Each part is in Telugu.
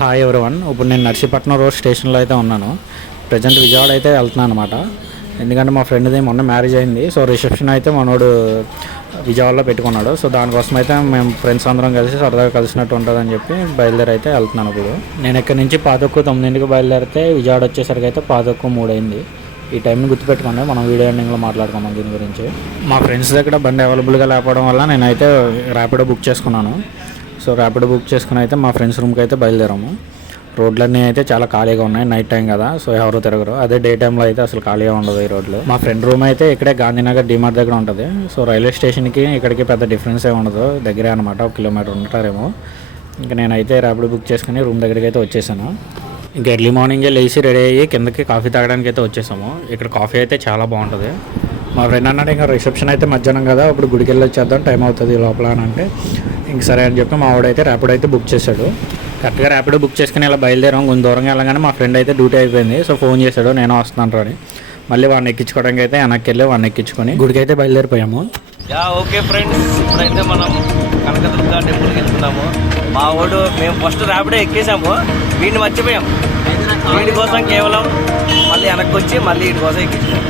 Hi everyone. ఇప్పుడు నేను నర్సీపట్నం రోడ్ స్టేషన్లో అయితే ఉన్నాను. ప్రజెంట్ విజయవాడ అయితే వెళ్తున్నాను అనమాట. ఎందుకంటే మా ఫ్రెండ్ది మొన్న మ్యారేజ్ అయింది. సో రిసెప్షన్ అయితే మనోడు విజయవాడలో పెట్టుకున్నాడు. సో దానికోసం అయితే మేము ఫ్రెండ్స్ అందరం కలిసి సరదాగా కలిసినట్టు ఉంటుందని చెప్పి బయలుదేరి అయితే వెళ్తున్నాను. ఇప్పుడు నేను ఇక్కడ నుంచి పాతొక్కు 9ంటికి బయలుదేరితే విజయవాడ వచ్చేసరికి అయితే పాతొక్కు 3 అయింది. ఈ టైంని గుర్తుపెట్టుకోండి, మనం వీడియో ఎండింగ్లో మాట్లాడుకున్నాం దీని గురించి. మా ఫ్రెండ్స్ దగ్గర బండి అవైలబుల్గా లేకపోవడం వల్ల నేనైతే ర్యాపిడో బుక్ చేసుకున్నాను. సో ర్యాపిడో బుక్ చేసుకుని అయితే మా ఫ్రెండ్స్ రూమ్కి అయితే బయలుదేరాము. రోడ్లన్నీ అయితే చాలా ఖాళీగా ఉన్నాయి, నైట్ టైం కదా, సో ఎవరు తిరగరు. అదే డే టైంలో అయితే అసలు ఖాళీగా ఉండదు ఈ రోడ్లు. మా ఫ్రెండ్ రూమ్ అయితే ఇక్కడే గాంధీనగర్ డిమార్ట్ దగ్గర ఉంటుంది. సో రైల్వే స్టేషన్కి ఇక్కడికి పెద్ద డిఫరెన్స్ ఏమి ఉండదు, దగ్గరే అనమాట, 1 కిలోమీటర్ ఉంటారేమో. ఇంకా నేనైతే ర్యాపిడో బుక్ చేసుకుని రూమ్ దగ్గరికి అయితే వచ్చేసాను. ఇంకా ఎర్లీ మార్నింగే లేచి రెడీ అయ్యి కిందకి కాఫీ తాగడానికి అయితే వచ్చేసాము. ఇక్కడ కాఫీ అయితే చాలా బాగుంటుంది. మా ఫ్రెండ్ అన్నాడు ఇంకా రిసెప్షన్ అయితే మధ్యాహ్నం కదా, ఇప్పుడు గుడికి వెళ్ళి వచ్చేద్దాం, టైం అవుతుంది లోపల అని అంటే ఇంక సరే అని చెప్పి మా వాడైతే ర్యాపిడో అయితే బుక్ చేశాడు. కరెక్ట్గా ర్యాపిడో బుక్ చేసుకుని ఇలా బయలుదేరాం. కొంచెం దూరంగా వెళ్ళగానే మా ఫ్రెండ్ అయితే డ్యూటీ అయిపోయింది. సో ఫోన్ చేశాడు, నేను వస్తున్నాను అని. మళ్ళీ వాడిని ఎక్కించుకోవడానికి అయితే వెనక్కి వెళ్ళి వాడిని ఎక్కించుకొని గుడికి అయితే బయలుదేరిపోయాము. ఓకే ఫ్రెండ్స్, ఇప్పుడైతే మనం కనకదుర్గ టెంపుల్కి వెళ్తున్నాము. మా వాడు మేము ఫస్ట్ ర్యాపిడో ఎక్కేసాము, వీడిని మర్చిపోయాం. వీడి కోసం కేవలం మళ్ళీ వెనక్కి వచ్చి మళ్ళీ వీడి కోసం ఎక్కించాము.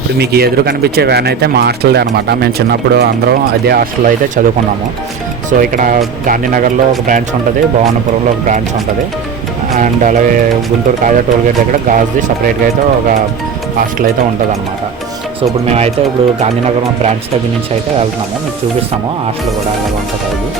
ఇప్పుడు మీకు ఎదురు కనిపించే వ్యాన్ అయితే మా హాస్టల్దే అనమాట. మేము చిన్నప్పుడు అందరం అదే హాస్టల్లో అయితే చదువుకున్నాము. సో ఇక్కడ గాంధీనగర్లో ఒక బ్రాంచ్ ఉంటుంది, భవానపురంలో ఒక బ్రాంచ్ ఉంటుంది, అండ్ అలాగే గుంటూరు కాజా టోల్గేట్ దగ్గర గాజ్ది సపరేట్గా అయితే ఒక హాస్టల్ అయితే ఉంటుంది అనమాట. సో ఇప్పుడు మేమైతే ఇప్పుడు గాంధీనగర్ బ్రాంచ్ దగ్గర నుంచి అయితే వెళ్తున్నాము. మీకు చూపిస్తాము హాస్టల్ కూడా ఎలా ఉంటుంది అది.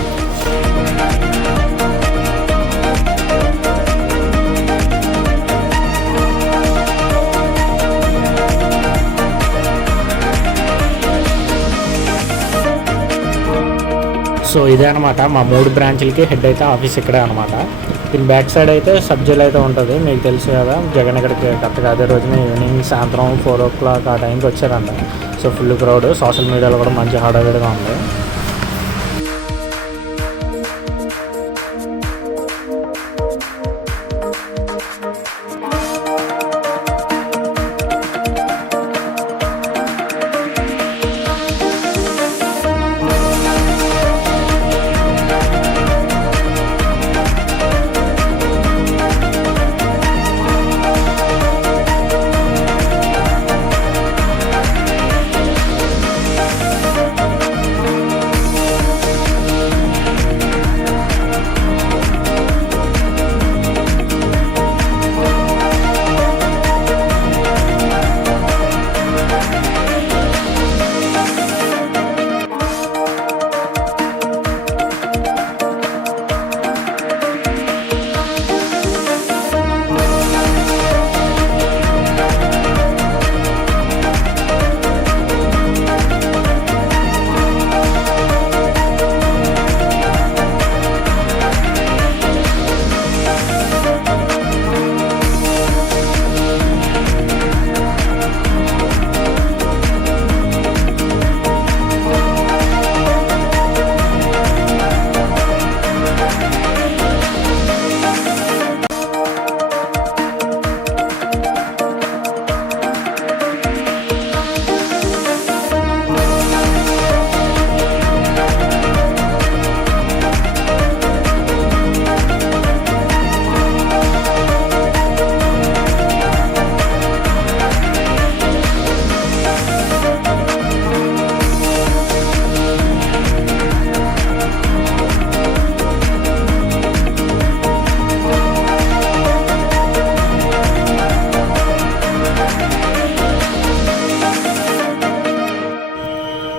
సో ఇదే అనమాట మా 3 బ్రాంచ్లకి హెడ్ అయితే ఆఫీస్ ఇక్కడే అనమాట. దీని బ్యాక్ సైడ్ అయితే సబ్జెక్ట్ అయితే ఉంటుంది, మీకు తెలుసు కదా. జగన్ ఇక్కడికి కరెక్ట్గా అదే రోజున ఈవినింగ్ సాయంత్రం 4 o'clock ఆ టైంకి వచ్చారంట. సో ఫుల్ క్రౌడ్, సోషల్ మీడియాలో కూడా మంచి హడావిడిగా ఉంది.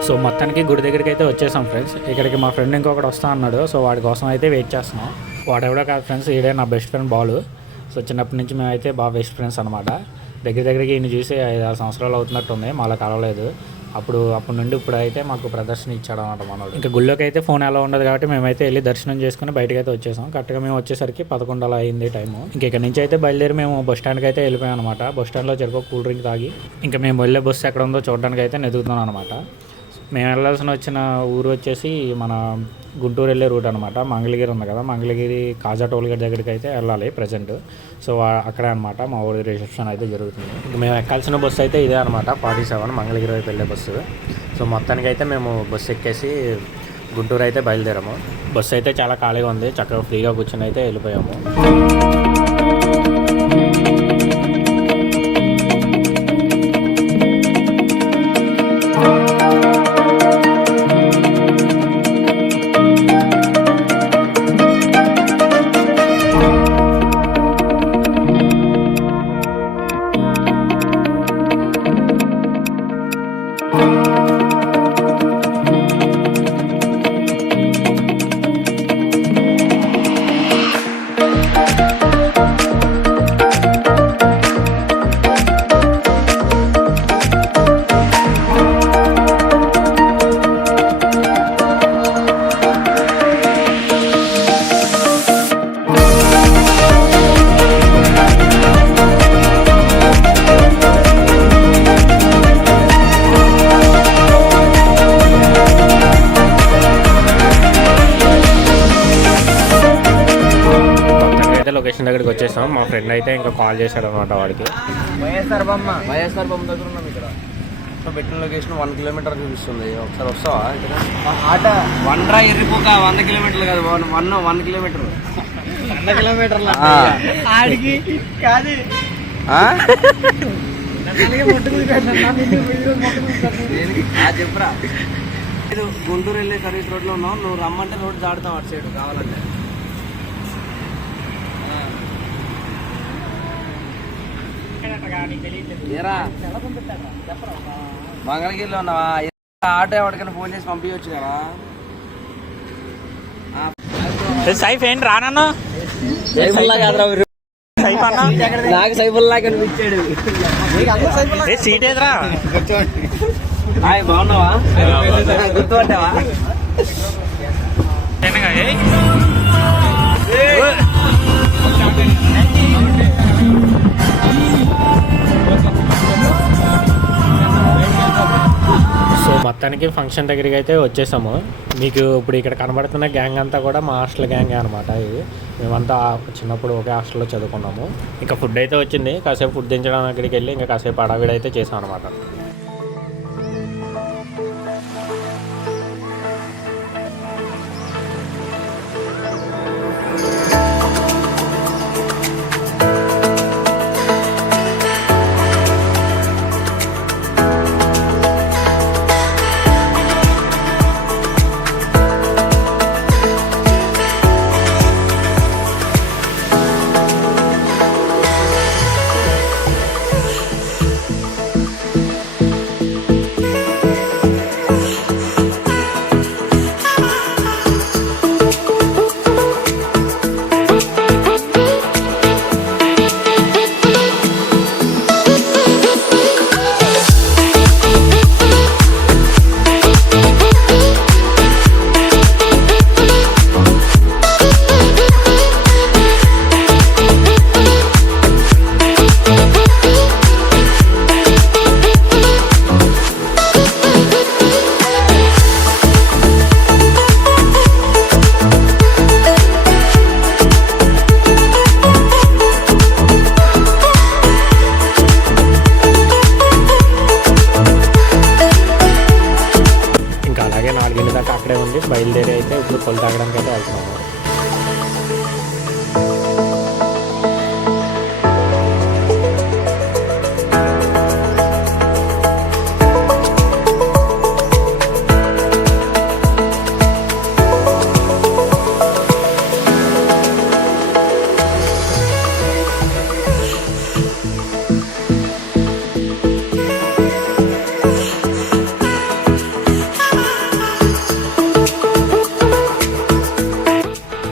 సో మొత్తానికి గుడి దగ్గరికి అయితే వచ్చేసాం ఫ్రెండ్స్. ఇక్కడికి మా ఫ్రెండ్ ఇంకొకటి వస్తా అన్నాడు. సో వాడి కోసం అయితే వెయిట్ చేస్తున్నాం. వాడెవడో కాదు ఫ్రెండ్స్, ఈడే నా బెస్ట్ ఫ్రెండ్ బాలు. సో చిన్నప్పటి నుంచి మేమైతే బాగా బెస్ట్ ఫ్రెండ్స్ అనమాట. దగ్గరికి ఈయన చూసి 5-6 సంవత్సరాలు అవుతున్నట్టుంది, మాలా కలవలేదు. అప్పటి నుండి ఇప్పుడు అయితే మాకు ప్రదర్శన ఇచ్చాడు అనమాట మనోడు. ఇంకా గుళ్ళోకి అయితే ఫోన్ ఎలా ఉండదు కాబట్టి మేమైతే వెళ్ళి దర్శనం చేసుకుని బయటకు అయితే వచ్చేసాం. కరెక్ట్గా మేము వచ్చేసరికి 11 అలా అయింది టైము. ఇంక ఇక్కడ నుంచి అయితే బయలుదేరి మేము బస్ స్టాండ్కి అయితే వెళ్ళిపోయాం అనమాట. బస్ స్టాండ్లో చెరుకు కూల్ డ్రింక్ తాగి ఇంకా మేము వెళ్ళే బస్సు ఎక్కడ ఉందో చూడడానికి అయితే వెతుకుతున్నాం అనమాట. మేము వెళ్ళాల్సిన వచ్చిన ఊరు వచ్చేసి మన గుంటూరు వెళ్ళే రూట్ అనమాట. మంగళగిరి ఉంది కదా, మంగళగిరి కాజా టోల్గేట్ దగ్గరికి అయితే వెళ్ళాలి ప్రజెంట్. సో అక్కడే అనమాట మా ఊరి రిసెప్షన్ అయితే జరుగుతుంది. ఇంక మేము ఎక్కాల్సిన బస్సు అయితే ఇదే అనమాట, 47 మంగళగిరి వైపు వెళ్ళే బస్సు. సో మొత్తానికి అయితే మేము బస్సు ఎక్కేసి గుంటూరు అయితే బయలుదేరాము. బస్సు అయితే చాలా ఖాళీగా ఉంది, చక్కగా ఫ్రీగా కూర్చొని అయితే వెళ్ళిపోయాము. లొకేషన్ దగ్గరికి వచ్చేసాం. మా ఫ్రెండ్ అయితే ఇంకా కాల్ చేశాడు అనమాట వాడికి. వైఎస్ఆర్ బొమ్మ దగ్గర ఉన్నాం. ఇక్కడ పెట్టిన లొకేషన్ 1 కిలోమీటర్ చూపిస్తుంది. ఒకసారి వస్తావా? ఇక్కడ ఆట 1 ఎర్రిపోక 100 కిలోమీటర్లు కాదు, 1 కిలోమీటర్ 100 కిలోమీటర్లు ఆడికి కాదు. చెప్పురా, గుంటూరు వెళ్ళే సర్వీస్ రోడ్లో ఉన్నావు. నువ్వు రమ్మంటే రోడ్డు దాడుతావు అటు సైడ్ కావాలంటే. మంగళగిరిలో ఉన్నావా? ఆటో ఎవరికైనా ఫోన్ చేసి పంపించవచ్చు కదా. సైఫ్ ఏంటి రానన్నా? నాకు సైఫుల్లా కనిపించాడు. సీట్ ఏదిరా? బాగున్నావా? గుర్తుపట్టావా? సో మొత్తానికి ఫంక్షన్ దగ్గరికి అయితే వచ్చేసాము. మీకు ఇప్పుడు ఇక్కడ కనబడుతున్న గ్యాంగ్ అంతా కూడా మా హాస్టల్ గ్యాంగే అనమాట. ఇది మేమంతా చిన్నప్పుడు ఒకే హాస్టల్లో చదువుకున్నాము. ఇంకా ఫుడ్ అయితే వచ్చింది, కాసేపు ఫుడ్ దించడానికి అక్కడికి వెళ్ళి ఇంకా కాసేపు అడవిడ అయితే చేసాం అనమాట. అక్కడే ఉంది, బయలుదేరి అయితే ఇప్పుడు పొలి తాగడానికి అయితే వెళ్తున్నాము.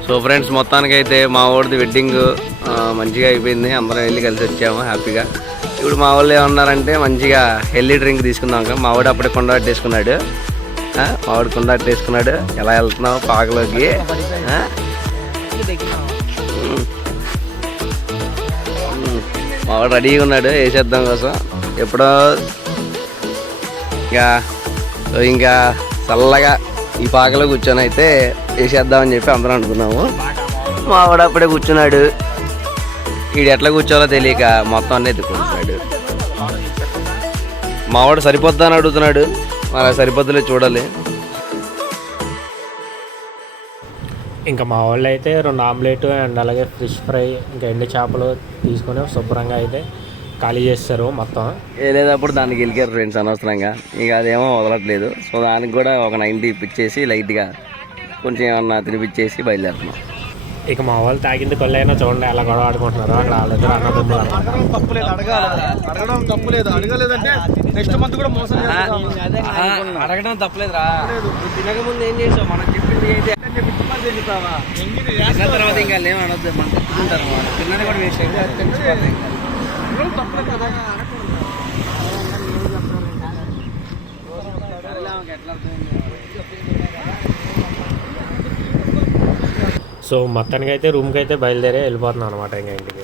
సో ఫ్రెండ్స్, మొత్తానికి అయితే మా వాడిది వెడ్డింగ్ మంచిగా అయిపోయింది. అందరం వెళ్ళి కలిసి వచ్చాము హ్యాపీగా. ఇప్పుడు మా వాళ్ళు ఏమన్నారంటే మంచిగా హెల్దీ డ్రింక్ తీసుకుందాం. మా వాడు అప్పుడే కొండట్టేసుకున్నాడు. మా వాడు కొండట్టేసుకున్నాడు. ఎలా వెళ్తున్నావు పాకలోకి? మా వాడు రెడీగా ఉన్నాడు వేసేద్దాం కోసం. ఎప్పుడో ఇక సో ఇంకా చల్లగా ఈ పాకలో కూర్చొని అయితే వేసేద్దామని చెప్పి అందరం అనుకున్నాము. మా వాడు అప్పుడే కూర్చున్నాడు. వీడు ఎట్లా కూర్చోవాలో తెలియక మొత్తం అన్నీ ఎత్తుకుంటున్నాడు. మా వాడు సరిపోద్దా అని అడుగుతున్నాడు. మరి సరిపోద్దులే చూడాలి. ఇంకా మా వాళ్ళు అయితే 2 ఆమ్లెట్ అండ్ అలాగే ఫిష్ ఫ్రై ఇంకా ఎండు చేపలు తీసుకొని శుభ్రంగా అయితే ఖాళీ చేస్తారు మొత్తం. వెళ్ళేటప్పుడు దానికి వెళ్ళారు ఫ్రెండ్స్ అనవసరంగా. ఇక అదేమో వదలట్లేదు. సో దానికి కూడా ఒక 90 ఇప్పించేసి లైట్గా కొంచెం ఏమన్నా తినిపించేసి బయలుదేరుతున్నాం. ఇక మా వాళ్ళు తాగింది కొల్లైనా చూడండి ఎలా గొడవ ఆడుకుంటున్నారు. అక్కడ వాళ్ళిద్దరు అన్నదమ్ములు అడగడం తప్పులేదు. అడగలేదంటే నెక్స్ట్ మంత్ కూడా మోసం అడగడం తప్పలేదురా. తినక ముందు ఏం చేసావు? మనం చెప్పింది అయితే తర్వాత ఇంకా ఏం అనొద్దు. మనం తెచ్చుకుంటారు. తిన్నది కూడా వేస్ట్ అయితే తప్పలేదు కదా. సో మొత్తానికి అయితే రూమ్కి అయితే బయలుదేరి వెళ్ళిపోతున్నాం అనమాట ఇంకా ఇంటికి.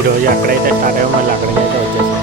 ఈరోజు అక్కడైతే స్టార్ట్ అయ్యాం, మళ్ళీ అక్కడికైతే వచ్చేసాం.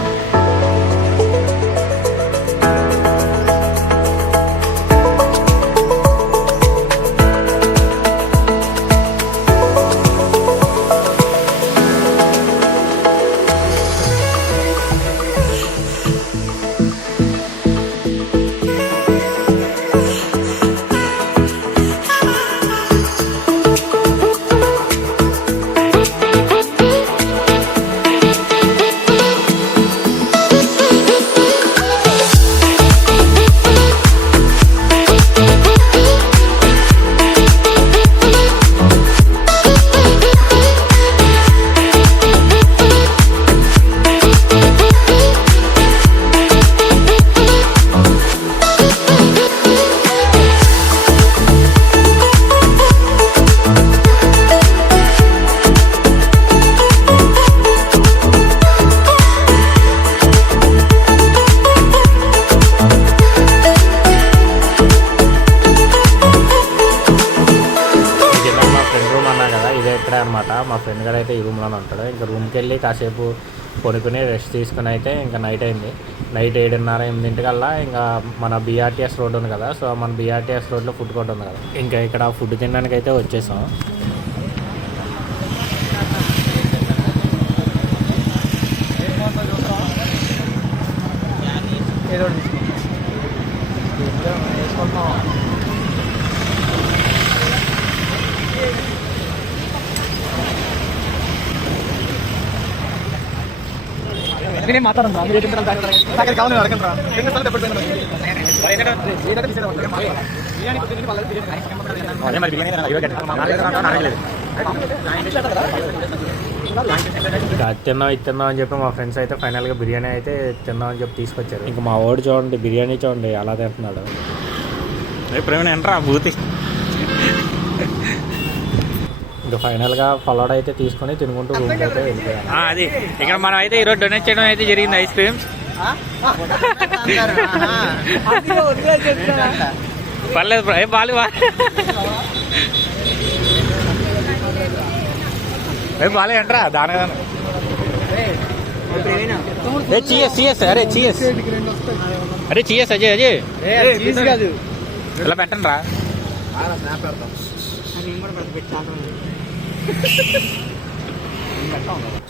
అనమాట మా ఫ్రెండ్ గారు అయితే ఈ రూమ్లోనే ఉంటాడు. ఇంకా రూమ్కి వెళ్ళి కాసేపు కొనుక్కుని రెస్ట్ తీసుకుని అయితే ఇంకా నైట్ అయింది. నైట్ 7:30, 8 ఇంకా మన బీఆర్టీఎస్ రోడ్ ఉంది కదా, సో మన బీఆర్టీఎస్ రోడ్లో ఫుడ్ కోర్ట్ ఉంది కదా, ఇంకా ఇక్కడ ఫుడ్ తినడానికి అయితే వచ్చేసాం. నేనేం మాట్లాడను రా, మీరు దగ్గర కావాలి అడగండి రా. ఇంకా తిందాం ఇది తిందాం అని చెప్పి మా ఫ్రెండ్స్ అయితే ఫైనల్గా బిర్యానీ అయితే తిందాం అని చెప్పి తీసుకొచ్చారు. ఇంకా మా వాడు చూడండి బిర్యానీ చూడండి ఎలా తింటున్నాడు. ప్రవీణ్ ఎంట్రా భూతి. ఇంకా ఫైనల్గా ఫలోడ్ అయితే తీసుకొని తినుకుంటూ రూమ్కి అయితే వెళ్ళిపోయాను. అది ఇక్కడ మనం అయితే ఈరోజు డొనేట్ చేయడం అయితే జరిగింది ఐస్ క్రీమ్స్. పర్లేదు బాలు బాలే అంటారా దాని చీఎస్ అరే చీఎస్. అరే చీయస్ అజయ్ అజయ్ చీజ్ కాదు ఇలా పెట్టండి రా.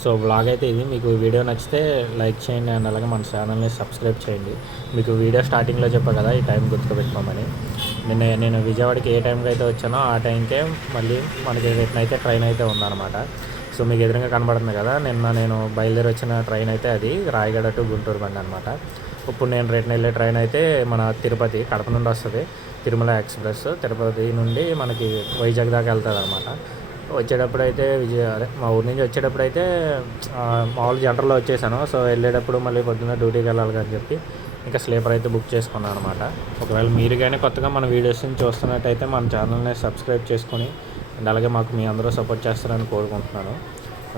సో బ్లాగ్ అయితే ఇది. మీకు వీడియో నచ్చితే లైక్ చేయండి అండ్ అలాగే మన ఛానల్ని సబ్స్క్రైబ్ చేయండి. మీకు వీడియో స్టార్టింగ్లో చెప్పా కదా ఈ టైం గుర్తుపెట్టుకోమని. నేను విజయవాడకి ఏ టైంకి అయితే వచ్చానో ఆ టైంకే మళ్ళీ మనకి రిటర్న్ అయితే ట్రైన్ అయితే ఉందన్నమాట. సో మీకు ఎదురుగా కనబడుతుంది కదా, నేను బయలుదేరి వచ్చిన ట్రైన్ అయితే అది రాయగడ టు గుంటూరు బండి అనమాట. ఇప్పుడు నేను రిటర్న్ వెళ్ళే ట్రైన్ అయితే మన తిరుపతి కడప నుండి వస్తుంది, తిరుమల ఎక్స్ప్రెస్. తిరుపతి నుండి మనకి వైజాగ్ దాకా వెళ్తుంది అనమాట. వచ్చేటప్పుడు అయితే మా ఊరి నుంచి వచ్చేటప్పుడు అయితే మామూలు జనరల్లో వచ్చేసాను. సో వెళ్ళేటప్పుడు మళ్ళీ పొద్దున్న డ్యూటీకి వెళ్ళాలి అని చెప్పి ఇంకా స్లీపర్ అయితే బుక్ చేసుకున్నాను అనమాట. ఒకవేళ మీరు కానీ కొత్తగా మన వీడియోస్ని చూస్తున్నట్టయితే మన ఛానల్ని సబ్స్క్రైబ్ చేసుకొని అండ్ అలాగే మాకు మీ అందరూ సపోర్ట్ చేస్తారని కోరుకుంటున్నాను.